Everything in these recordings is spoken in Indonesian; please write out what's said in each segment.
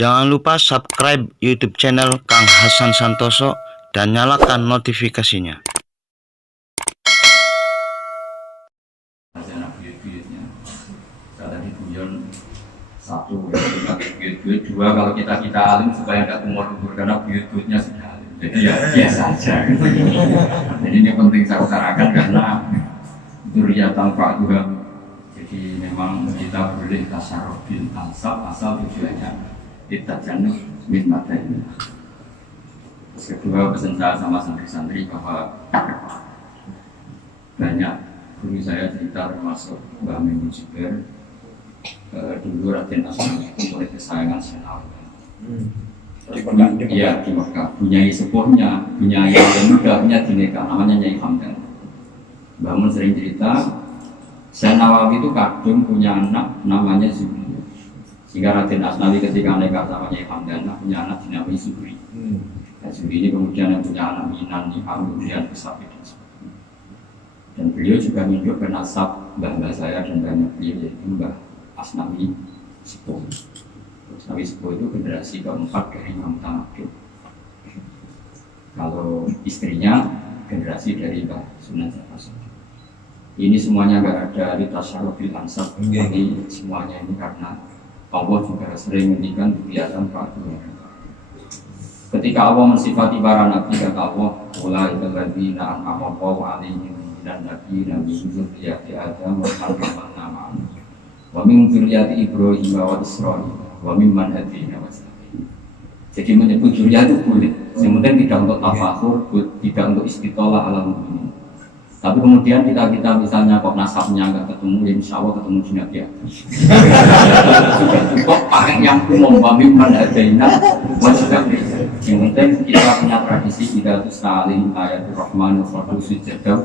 Jangan lupa subscribe YouTube channel Kang Hasan Santoso dan nyalakan notifikasinya. Satu, buyut dua, kalau kita alim supaya nggak umur karena buyut-buyutnya sudah alim. Jadi ya biasa aja. Jadi ini penting saya utarakan karena dzurriyyatan ba'duha. Jadi memang kita boleh tasyarruf bil ansab asal tujuannya kita jangan min materi. Terus kedua, pesan saya sama santri-santri bahwa banyak guru saya cerita termasuk Mbah Mimun Jiber. Dulu Raden Asnawi itu murid kesayangan Senawi. Iya di Mekah. Bunyai sepuhnya, bunyai yang muda punya di Mekah, namanya Nyai Hamdan. Mbah Mun sering cerita, Senawi itu kadung punya anak namanya Zuhri. Sehingga Raden Asnawi ketika nikah sama Nyai Hamdan punya anak dinamai Zuhri. Dan Zuhri ini kemudian yang punya anak Minan, kemudian Kesap. Dan beliau juga menunjukkan nasab mbah-mbah saya dan banyak beliau yaitu Mbah Asnawi Sepuh. Asnawi Sepuh itu generasi keempat dari Imam Tamakin. Kalau istrinya generasi dari Mbah Sunan Jafar. Ini semuanya nggak ada tasyarruf bil ansab, tapi semuanya ini karena Allah juga sering meninggikan kegiatan peraturan. Ketika Allah mensifati para nabi kata Allah, "Ulaika alladzina an'ama Allahu 'alaihim minan nabiyyin min dzurriyyati Adam wa mimman wa min dzurriyyati Ibrahim wa Israil wa mimman hadaina wastabaina." Jadi menyebut dzurriyyah itu boleh, yang penting tidak untuk tafakhur, tidak untuk istitolah ala mukminin. Tapi kemudian kita misalnya kok nasabnya nggak ketemu, ya insya Allah ketemu di Nabi Adam. Cukup pakai yang umum, wa mimman hadaina wastabaina. Yang penting kita punya tradisi kita itu saling ayatul rahman wa sujadah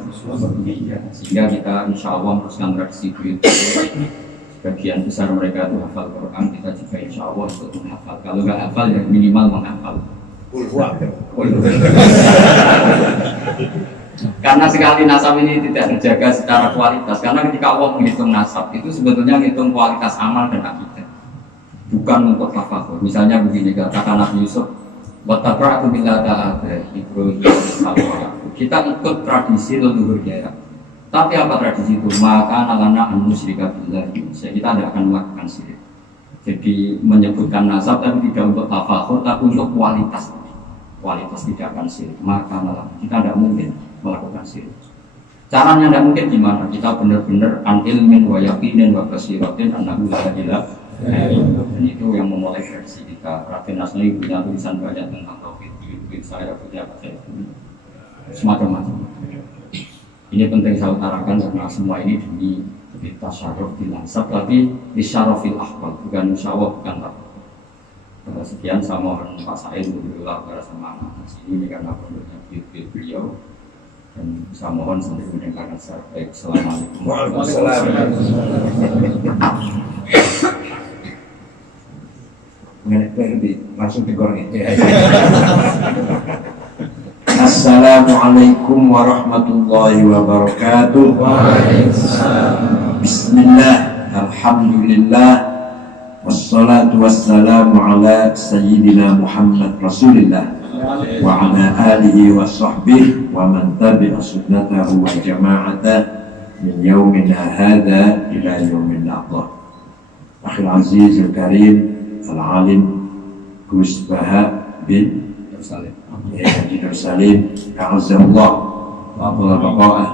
sehingga kita insya Allah meneruskan tradisi itu. Sebagian besar mereka itu hafal Quran, kita juga insya Allah ikut menghafal. Kalau nggak hafal ya minimal menghafal. Karena sekali nasab ini tidak terjaga secara kualitas. Karena ketika Allah menghitung nasab itu sebetulnya menghitung kualitas amal dan akidah, bukan untuk tafakur. Misalnya begini, katakan Nabi Yusuf, "Wattabra'tu millata Ibrahim wa kita ikut tradisi leluhur kita. Tapi apa tradisi itu? Maka alana an-musyrika billahi. Kita tidak akan melakukan syirik. Jadi menyebutkan nasab tapi tidak untuk tafakhur, tapi untuk kualitas. Kualitas tidak akan syirik. Maka alana kita tidak mungkin melakukan syirik. Caranya tidak mungkin gimana? Kita benar-benar an ilmin wa yaqinin wa basiratin annahu la ilaha illallah. Dan itu yang memulai versi kita. Raden Asnawi punya tulisan banyak tentang tauhid. Saya punya semacam-macam. Ini penting saya utarakan karena semua ini demi tasyarruf bil ansab, tapi isyarafil ahwal, bukan musyawah, bukan tak. Sekian saya mohon Pak Said berdoa kepada sama anak sini karena pondoknya beliau, dan saya mohon sampai mendengarkan secara baik. Assalamualaikum warahmatullahi wabarakatuh. Langsung digoreng. Assalamualaikum warahmatullahi wabarakatuh. Bismillah, alhamdulillah, wassalatu wassalamu ala sayyidina Muhammad Rasulillah wa ala alihi wa sahbihi wa man tabi'a sunnatahu wa jama'atah min yawmina hadha ila yawmin laqah. Akhil aziz al-karim al-alim Gus Baha bin Salim A'azzallah wa baqa'ah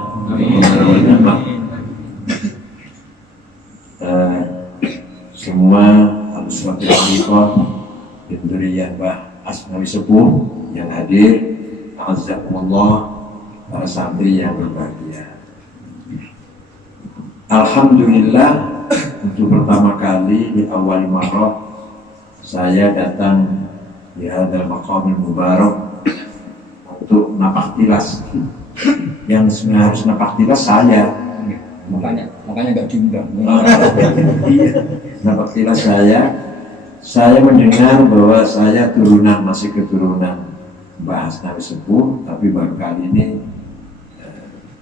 semua harus wakil khalifah bin dzurriyyah Mbah Asnawi Sepuh yang hadir, A'azzallah, para santri yang berbahagia. Alhamdulillah, untuk pertama kali di awal Maret saya datang di hadal maqamil mubarak untuk napak tilas. Yang sebenarnya harus napak tilas saya, Makanya nggak diundang. Napak tilas saya mendengar bahwa saya masih keturunan Mbah Asnawi Sepuh, tapi baru kali ini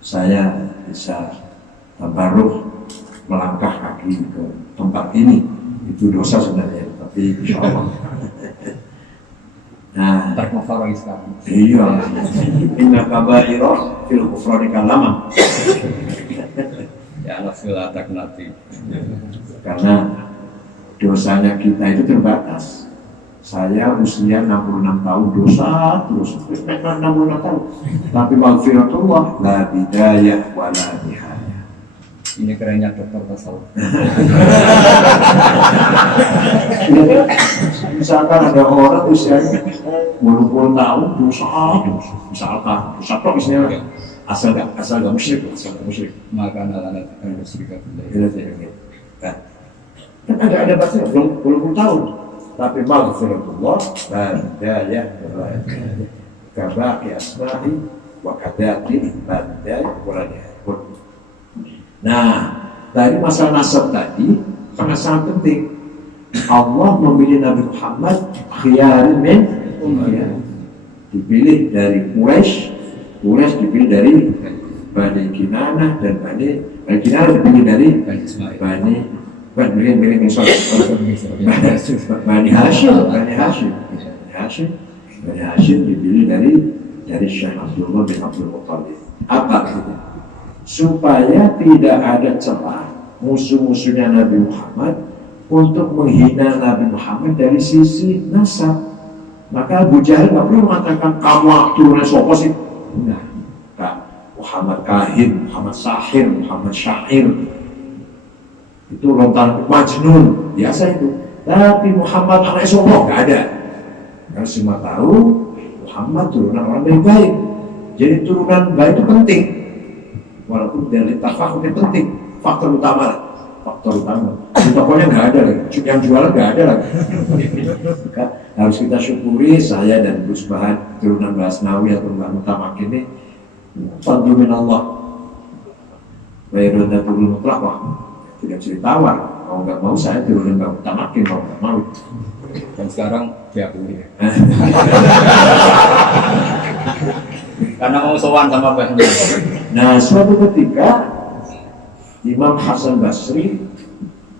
saya bisa tabarruk melangkah kaki ke tempat ini. Itu dosa sebenarnya, tapi insya Allah Nah, terkafar sekarang. iya. Inna kabairah fil kufrani kalama. Ya nafsul atak nanti. Karena dosanya kita itu terbatas. Saya usia 66 tahun dosa terus 66 tahun. Tapi maghfiratullah la bidayah wa la nihayah. Ini kerennya dokter tasawuf. Misalkan ada orang usianya 20 tahun dosa terus. Misalkan dosa kok misalnya asal gak musyrik. Maka anak harus serikat Nah, kan ada bahasa belum 20 tahun. Tapi maghfiratullah la bidayah wa la nihayah. Kabaki asma'i wa kadati la bidayah wa la nihayah. Nah, dari masalah nasab tadi sangat penting. Allah memilih Nabi Muhammad khiyar min khiyar. Dipilih dari Quraisy dipilih dari Bani Kinanah dan Bani Kinanah dipilih dari Bani Hashim dipilih dari Syekh Abdullah bin Abdul Muttalib. Apa itu? Supaya tidak ada celah musuh-musuhnya Nabi Muhammad untuk menghina Nabi Muhammad dari sisi nasab. Maka Abu Jahal nggak perlu mengatakan kamu turunnya sopo sih. Nah, Muhammad kahin, Muhammad sahir, Muhammad syair. Itu lontaran majnun, biasa itu. Tapi Muhammad anak sopo nggak ada. Harus semua tahu Muhammad turunan orang baik-baik. Jadi turunan baik itu penting. Walaupun dari tafakkur itu penting, faktor utama. Di tokonya nggak ada lagi, yang jualan nggak ada lagi. Harus kita syukuri saya dan Gus Bahan turunan Basnawi atau Mbak Mutamak ini fadlu min Allah. Bayrun turun mutlak, wah tidak bisa ditawar. Mau nggak mau saya turunan Mbak Mutamakin, mau nggak mau. Dan sekarang diakui. Karena mau sowan sama Mbahnya. Nah, suatu ketika Imam Hasan Basri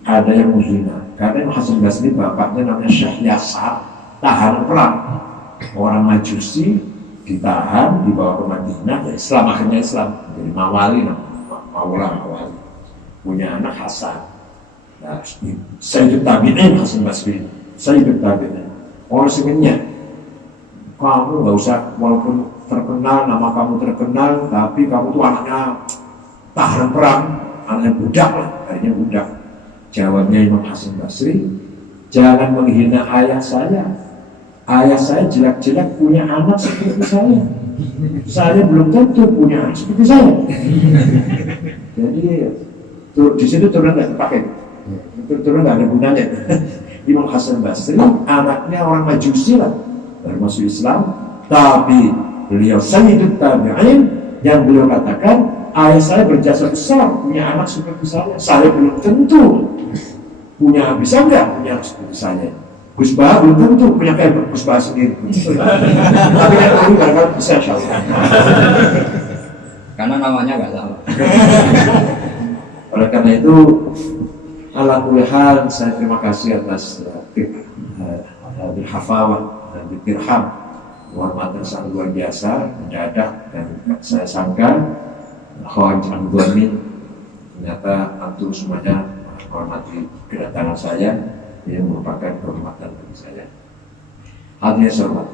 ada yang menghina. Karena Imam Hasan Basri bapaknya namanya Syekh Yasar, tahanan perang. Orang Majusi ditahan, dibawa ke Madinah, ya Islam, akhirnya Islam. Jadi Mawali, Mawali. Punya anak Hasan. Nah, Sayyidul Tabi'in Hasan Basri. Sayyidul Tabi'in. Orang sebenarnya, kamu nggak usah, walaupun terkenal, nama kamu terkenal, tapi kamu tuh anaknya tahanan perang. Anaknya budak lah, akhirnya budak. Jawabnya Imam Hasan Basri, jangan menghina ayah saya. Ayah saya jelek-jelek punya anak seperti saya. Saya belum tentu punya anak seperti saya. Jadi di situ turun nggak dipakai, turun nggak ada gunanya. Imam Hasan Basri anaknya orang Majusi lah, baru masuk Islam, tapi beliau Sayyidul Tabi'in yang beliau katakan, ayah saya berjasa besar, punya anak seperti saya belum tentu punya, bisa nggak punya anak seperti saya. Gus Bah belum tentu punya kayak Gus Bah sendiri. Tapi yang lain barangkali bisa, insyaallah. Karena namanya nggak salah. Oleh karena itu, ala kulli hal, saya terima kasih atas hafawah dan dirham, kehormatan sangat luar biasa, mendadak, dan saya sangka Khawarij Al-Ghani ternyata antum semuanya menghormati kedatangan saya. Ini merupakan kehormatan bagi saya. Hadirin hormat,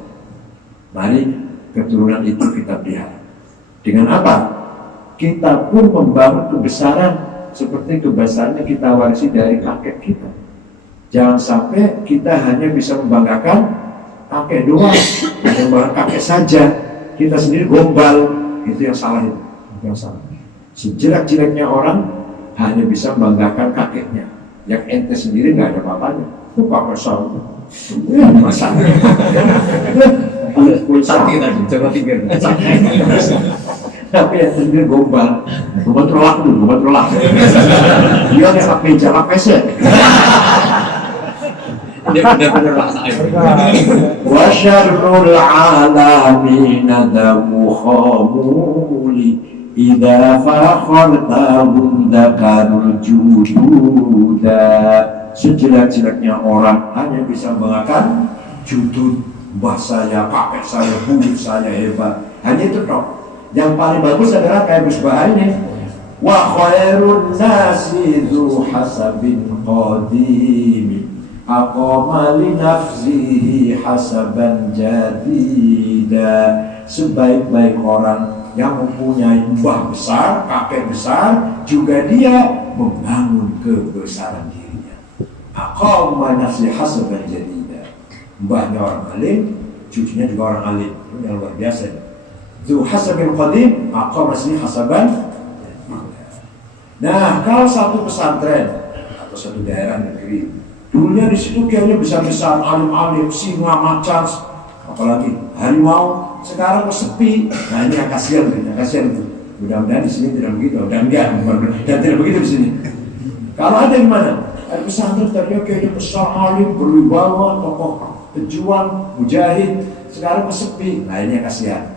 mari keturunan itu kita pelihara. Dengan apa? Kita pun membangun kebesaran seperti kebesaran yang kita warisi dari kakek kita. Jangan sampai kita hanya bisa membanggakan kakek doang, membanggakan kakek saja, kita sendiri gombal. Itu yang salah itu. Yang salah. Sejelek-jeleknya orang hanya bisa membanggakan kakeknya, yang ente sendiri nggak ada apa-apanya. Itu Pak Masal. Ya, masalah. Sakti tadi, coba pikir. Tapi yang sendiri gombal, gombal terolak. Dia ada HP jawab ya. Dia benar-benar rasain. Wa syarrul alamin damu khamuli idza fakhartahum dakarul jududa. Sejelek-jeleknya orang hanya bisa mengatakan judud, mbah saya, kakek saya, buyut saya hebat. Hanya itu toh. Yang paling bagus adalah kayak Gus Bah ini. Wa khairun nasi dzu hasabin qadim aqama li nafsihi hasaban jadida. Sebaik-baik orang yang mempunyai mbah besar, kakek besar, juga dia membangun kebesaran dirinya. Aqama nafsi hasaban jadida. Mbahnya orang alim, cucunya juga orang alim. Ini yang luar biasa. Dzu hasabin qadim aqama nafsi hasaban. Nah, kalau satu pesantren atau satu daerah negeri, dulunya di situ kayaknya besar-besar, alim-alim, singa, macan, apalagi harimau, sekarang kok sepi. Nah, ini yang kasihan itu. Mudah-mudahan di sini tidak begitu, dan tidak begitu di sini. Kalau ada di mana? Ada pesantren tadinya kayaknya besar, alim, berwibawa, tokoh pejuang, mujahid, sekarang kok sepi. Nah, ini yang kasihan.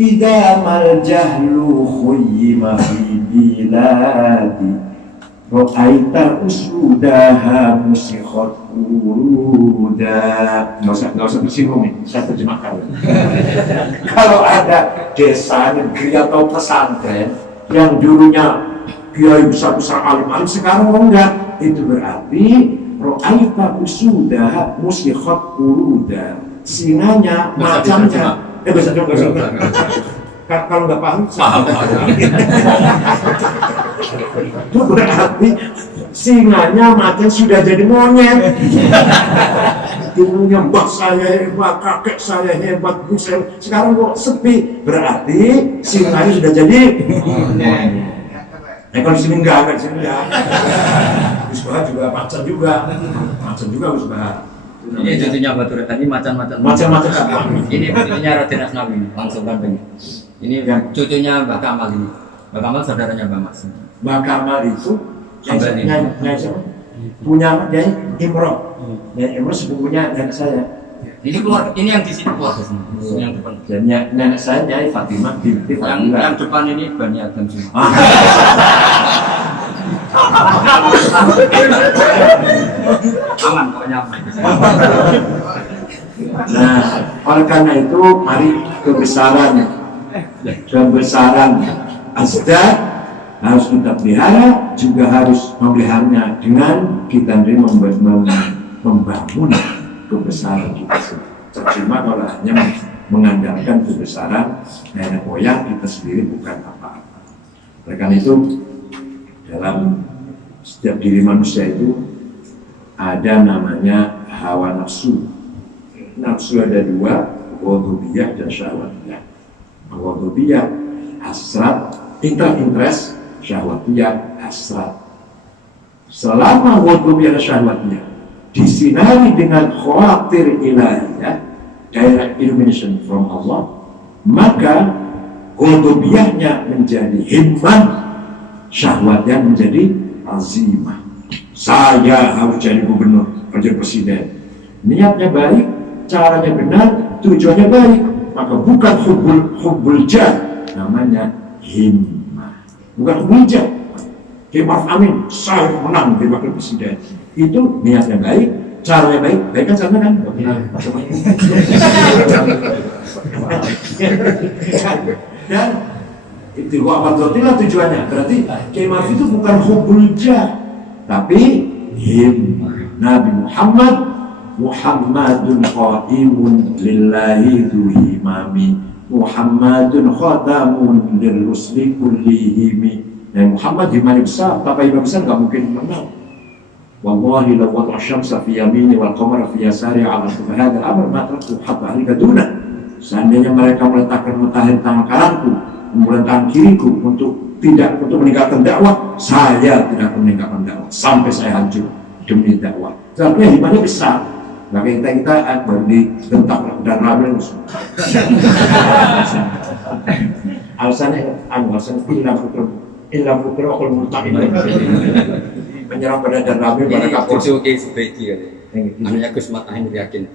Idza mal jahlu khuyyima fi biladi ra'aita usudaha musikhat uruda. Nggak usah bersinggung nih, saya terjemahkan. Kalau ada desa, negeri atau pesantren yang dulunya kiai besar-besar alim-alim sekarang enggak, itu berarti ra'aita usudaha musikhat uruda. Singanya, macamnya. Bisa coba. Kalau nggak paham, itu berarti singanya macan sudah jadi monyet. Dulunya mbah saya hebat, kakek saya hebat, busel. Sekarang kok sepi, berarti singanya sudah jadi monyet. Kalau di sini enggak, di sini enggak. Gus Bah juga macan juga Gus Bah. Ini cucunya Batu Retan, ini macam-macam. Ini cucunya Raden Asnawi, langsung kan pengen. Ini cucunya Mbak Kamal ini. Mbak Kamal saudaranya Mbak Mas. Mbak Kamal itu yang punya Nyai Imroh. Nyai Imroh sepupunya nenek saya. Ini keluar, ini yang di sini keluarga sini, yang depan. Dan nenek saya Nyai Fatimah binti Fadilah. Yang depan ini Bani Adam semua. Aman pokoknya aman. Nah, oleh karena itu mari kebesaran asdaq harus kita pelihara, juga harus memeliharanya dengan kita membangun kebesaran kita sendiri. Tercuma kalau hanya mengandalkan kebesaran nenek moyang kita sendiri bukan apa-apa. Oleh karena itu dalam setiap diri manusia itu ada namanya hawa nafsu. Nafsu ada dua, ghadabiyah dan syahwatiyah. Ghadabiyah hasrat, interest, syahwatiyah hasrat. Selama ghadabiyah dan syahwatiyah disinari dengan khawatir ilahiyah, direct illumination from Allah, maka ghadabiyahnya menjadi himmah, syahwatnya menjadi azimah. Saya harus jadi gubernur, jadi presiden. Niatnya baik, caranya benar, tujuannya baik, maka bukan hubbul jah, namanya himmah. Bukan hubbul jah. Kiai Amin, saya menang jadi wakil presiden. Itu niatnya baik, caranya baik, baik kan caranya kan? Dan itu wa'amadzotilah tujuannya. Berarti Kiai Maruf itu bukan hubbul jah, tapi Nabi Muhammadun qaimun lillahi duhimami Muhammadun khatamun lirrusli kullihimi. Dan Muhammad imani besar, tanpa imam besar gak mungkin menang. Wallahi law wada'a syamsa fi yamini wal qamara fi yasari ala hadha al-amr ma taraktu hatta halika duna. Seandainya mereka meletakkan matahari tangan kananku, kemudian tangan kiriku untuk meninggalkan dakwah, saya tidak akan meninggalkan dakwah sampai saya hancur demi dakwah. Tapi hikmahnya besar. Maka kita baru dibentak dan ramai musuh. Alasannya illa putra akul murta'in. Menyerang pada dan ramai pada kapur. Itu Kiai Zubaidi ya. Namanya Gus Matahin yakin.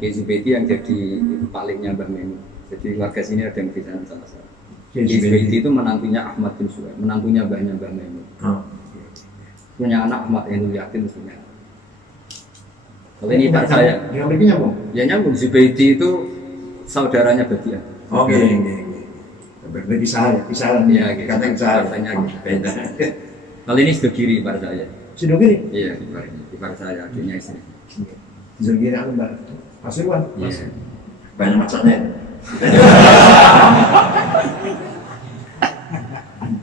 Kiai Zubaidi yang jadi palingnya Mbah Memi. Jadi warga sini ada yang bisa salah satu. Kiai Zubaidi itu menantunya Ahmad bin Suhaib, menantunya Mbahnya Mbah Memi. Punya anak Ahmad Ainul Yakin punya. Kalau ini ipar saya, Yang memiliki nyambung. ya nyambung. Zubaidi itu saudaranya Badiah. Oke. Berarti kisaran. Iya, gitu. Kata kisaran. Katanya gitu. Beda. Kalau ini sudah kiri ipar saya. Sudah gini. Iya, ipar saya, adiknya istri. Zul aku mbak. Mas Irwan. Iya. Banyak macamnya.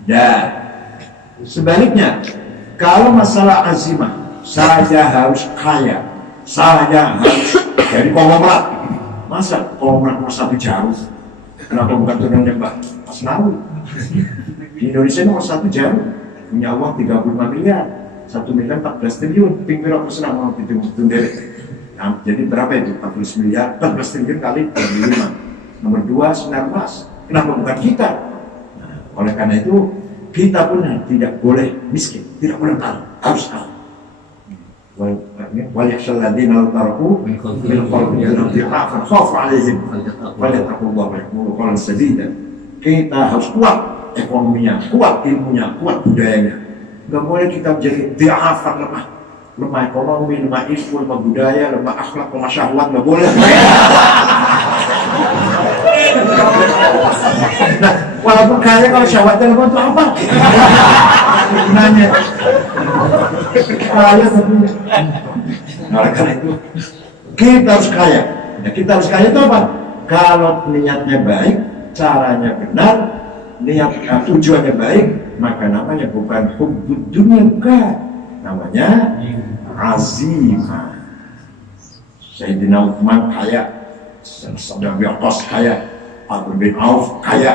Ya. Sebaliknya, kalau masalah azimah, saya harus kaya, saya harus jadi konglomerat. Masa konglomerat nomor 1 jauh? Kenapa bukan turunnya Mbak Asnawi? Di Indonesia nomor 1 jauh, punya uang 35 miliar, 1 miliar 14 triliun. Pinggir aku senang mau hitung deh. Nah, jadi berapa itu? 14 miliar, 14 triliun kali 25. Nomor 2 Sinar Mas. Kenapa bukan kita? Nah, oleh karena itu kita pun tidak boleh miskin, tidak boleh kalah, harus kalah. Walyakhshal ladzina law taraku min khalfihim dha'fan khafu 'alaihim falyattaqullaha wa yaqulu qawlan sadida. Kita harus kuat ekonominya, kuat ilmunya, kuat budayanya. Enggak boleh kita menjadi dha'fan, lemah ekonomi, lemah ilmu, lemah budaya, lemah akhlak, lemah syahwat, enggak boleh. Nah, walaupun kaya kalau syahwatnya lemah itu apa? Nanya. Kaya tentunya. Oleh karena itu kita harus kaya. Ya, kita harus kaya itu apa? Kalau niatnya baik, caranya benar, tujuannya baik, maka namanya bukan hubbud dunya, bukan. Namanya azimah. Sayyidina Utsman kaya, Sayyidina Waqqas kaya, Abdul bin Auf kaya.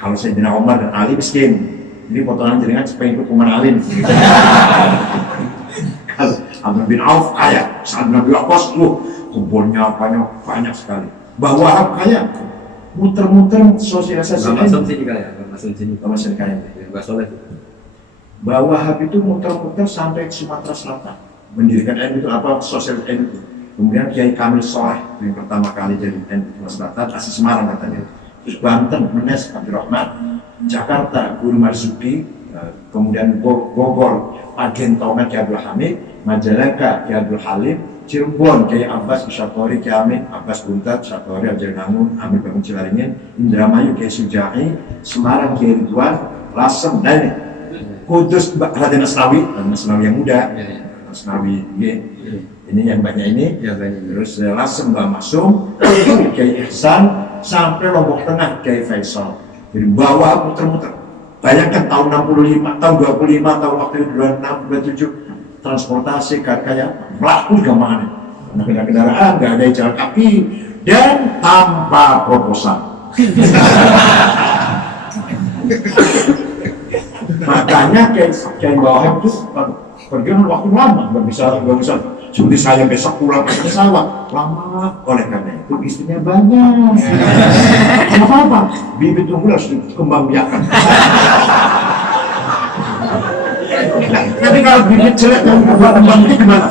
Kalau Sayyidina Umar dan Ali miskin. Ini potongan jaringan supaya ikut Umar Ali. Kalau Abdul bin Auf kaya, Sayyidina Waqqas kumpulnya banyak sekali. Bahwa kaya, muter-muter sosialisasi. Masuk sini kaya, masuk sini. Masuk kaya. Mbak Soleh. Bahwa Wahab itu muter-muter sampai ke Sumatera Selatan, mendirikan NU itu apa, sosial NU. Kemudian Kiai Kamil Soleh yang pertama kali jadi NU Sumatera Selatan, asli Semarang katanya. Terus Banten, Menes, Abdurrahman, Jakarta, Guru Marzuki, kemudian Bogor, Agen Tomet, Kiai Abdul Hamid, Majalengka, Kiai Abdul Halim, Cirebon, Kiai Abbas, Isyatori, Kiai Amin, Abbas Buntat, Syatori, Abdul Nangun, Amir Bangun Cilaringin, Indramayu, Kiai Sujahi, Semarang, Kiai Ridwan, Lasem, dan ini. Kudus Raden Asnawi yang muda, Asnawi, ini yang banyak ini, terus Lasem Mbak Masum, Kiai Ihsan, sampai Lombok Tengah, Kiai Faisal. Jadi bawa muter-muter. Bayangkan tahun 65, tahun 25, tahun waktu itu 26, 27, transportasi kayak melaku gampangannya. Karena kendaraan, nggak ada jalan kaki, dan tanpa proposal. Makanya kayak bawah itu pergi waktu lama, nggak bisa seperti saya besok pulang ke pesawat lama. Oleh karena itu istrinya banyak. Apa bibit unggul harus dikembang biakan. Tapi kalau bibit jelek yang berkembang biak gimana?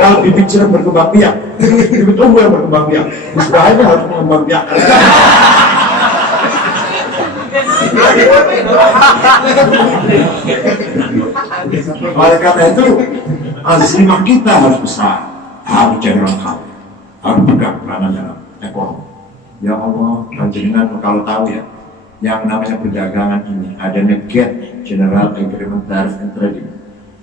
Kalau bibit jelek berkembang biak, bibit unggul yang berkembang biak, usahanya harus mengembang biakan. Oleh karena itu azimah kita harus besar, harus jadi lengkap, harus pegang peranan dalam ekonomi. Ya Allah, panjenengan kalau tahu ya, yang namanya perdagangan ini adanya GATT, General Agreement Tariff and Trading,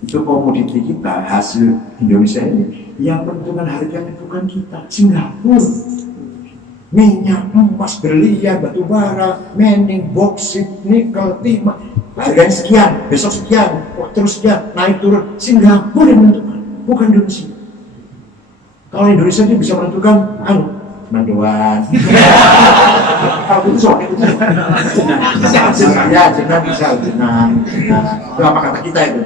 itu komoditi kita hasil Indonesia ini yang menentukan harganya bukan kita, Singapura. Minyak, emas, berlian, batu bara, mening, boksit, nikel, timah, harganya sekian, besok sekian, terus sekian, naik turun. Singapura yang menentukan, bukan Indonesia. Kalau Indonesia dia bisa menentukan, mendoan. Kalau itu soal itu, ya jenang bisa jenang. Itu apa kata kita itu?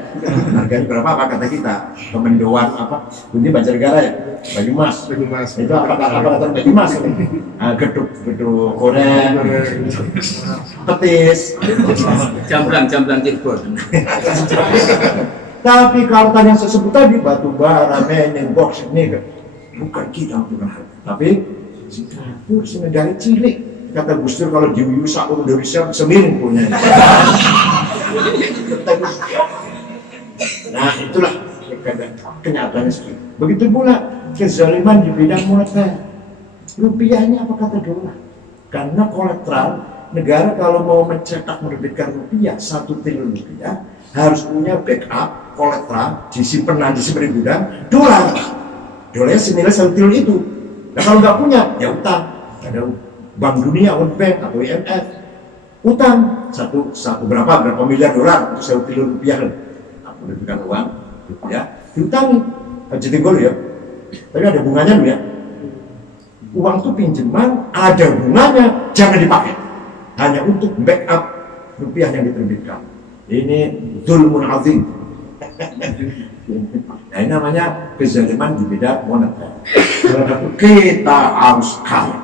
Harganya berapa? Apa kata kita? Kemendoan apa? Ini Banjarnegara ya? Banyumas. Itu apa kata Banyumas? Geduk goreng, petis, jamblang Cirebon. Tapi kalau tadi yang saya sebut tadi batu bara, mening, boksit, nikel, bukan kita bukan harga. Tapi Singapura negara cilik. Kata Gus Dur kalau diuyusak Indonesia bisa miring punya. Nah itulah kenyataannya seperti itu. Begitu pula kezaliman di bidang moneter. Rupiahnya apa kata dolar? Karena kolateral negara kalau mau mencetak menerbitkan rupiah 1 triliun rupiah harus punya backup kolateral disimpan di gudang dolar. Dolarnya senilai 1 triliun itu. Nah kalau nggak punya ya utang. Ada Bank Dunia, World Bank atau IMF utang satu berapa miliar dolar untuk 1 triliun rupiah kan? Menerbitkan uang ya diutangi jadi gol ya. Tapi ada bunganya dulu ya. Uang itu pinjaman ada bunganya, jangan dipakai hanya untuk backup rupiah yang diterbitkan. Ini zulmun azim. Nah ini namanya kezaliman di bidang moneter. Kita harus kaya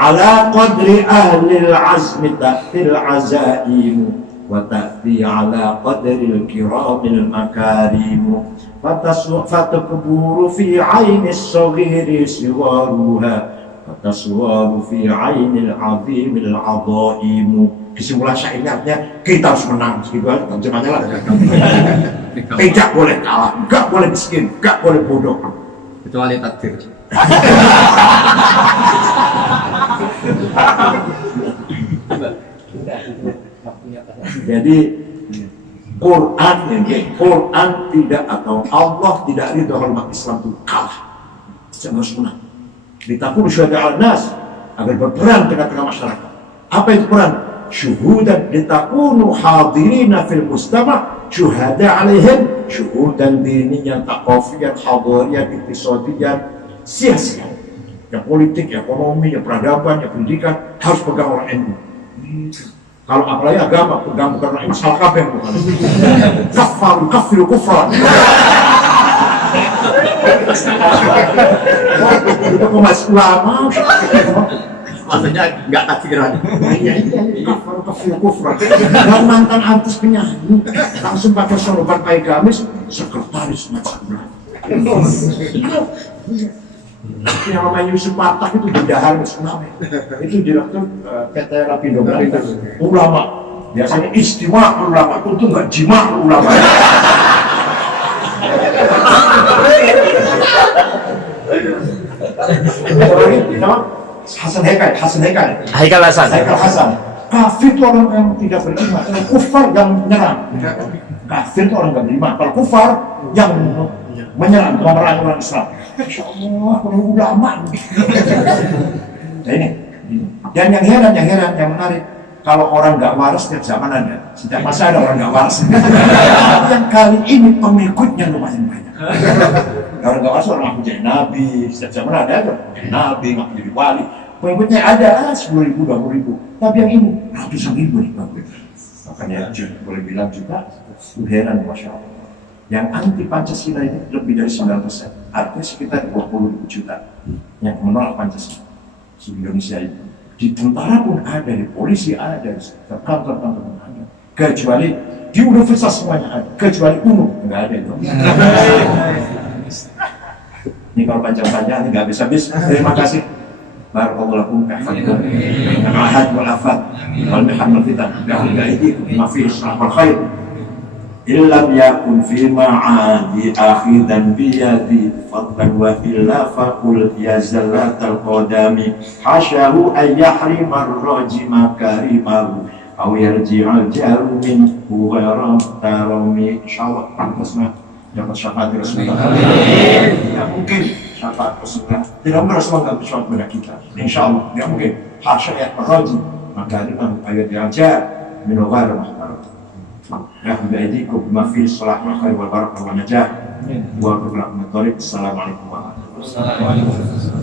ala qadri ahli al-azmi ta'til azaimu wa ta'ti ala qadri al-kiramil makarimu fatakburu fi aini as-saghiri siwaruha fataswaru fi aini al-azim al-azaimu. Kesimpulan syairnya artinya kita harus menang. Segitu aja terjemahnya lah. Tidak boleh kalah, nggak boleh miskin, nggak boleh bodoh. Kecuali takdir. Jadi Quran tidak atau Allah tidak ridho kalau umat Islam itu kalah. Jangan harus menang. Ditakun syuhada al-nas agar berperan tengah-tengah masyarakat. Apa itu peran? Syuhudan ditakunu hadirina fil mustama' syuhada alaihim syuhudan diniyan taqafiyan hadariyan iktisadiyan sia-sia. Yang politik, yang ekonomi, yang peradaban, yang pendidikan harus pegang orang NU. Kalau apalagi agama pegang bukan orang NU salah kabeh bukan. Kafiru kufran. Itu kemas ulama. Maksudnya nggak takdiran. Iya, kafiru kufran. Dan mantan artis penyanyi langsung pakai soroban pai gamis sekretaris macam. Yang namanya Yusuf Martak itu bendahara tsunami. Itu direktur PT Rapindo ulama. Biasanya istimewa ulama itu nggak jima ulama. Hasan Haikal Hasan. Kafir itu orang yang tidak beriman. Kufar yang menyerang. Kafir itu orang yang beriman. Kalau kufar yang menyerang, memerangi orang Islam. Masya Allah, ulama. Nah ini. Dan yang heran, yang menarik. Kalau orang nggak waras setiap zaman ada. Setiap masa ada orang nggak waras. Yang kali ini pengikutnya lumayan banyak. Orang nggak waras orang ngaku jadi nabi. Setiap zaman ada nabi, ngaku jadi wali. Pengikutnya ada 10.000, 20.000. Tapi yang ini ratusan ribu nih Pak. Makanya boleh bilang juga heran, Masya Allah. Yang anti Pancasila ini lebih dari 9%, artinya sekitar 20 juta yang menolak Pancasila di Indonesia ini. Di tentara pun ada, di polisi ada, di kantor-kantor pun ada. Kecuali di universitas semuanya ada, kecuali UNU nggak ada itu. Ini kalau panjang-panjang ini nggak habis-habis. Terima kasih. Barakallahu lakum ahad wal afat wal mihan wal fitan ma fi wal khair illam yakun fi ma'adi akhidan bi yadi fadlan wa illa faqul ya zallatal qadami hasyahu ay yahrimar rajima karimahu aw yarji'al jaru min huwa tarami insyaallah pantasnya dapat syafaat Rasulullah. Ya mungkin syafaat Rasulullah. Tidak mungkin Rasulullah nggak bersyafaat kepada kita. Insyaallah tidak mungkin. Hasyayat rajim maka lima ayat diajar min ghair mahtar. Ya biaidikum bima fi shalah wal khair wal barakah wal najah. Wa billahi min tariq. Assalamualaikum warahmatullahi wabarakatuh.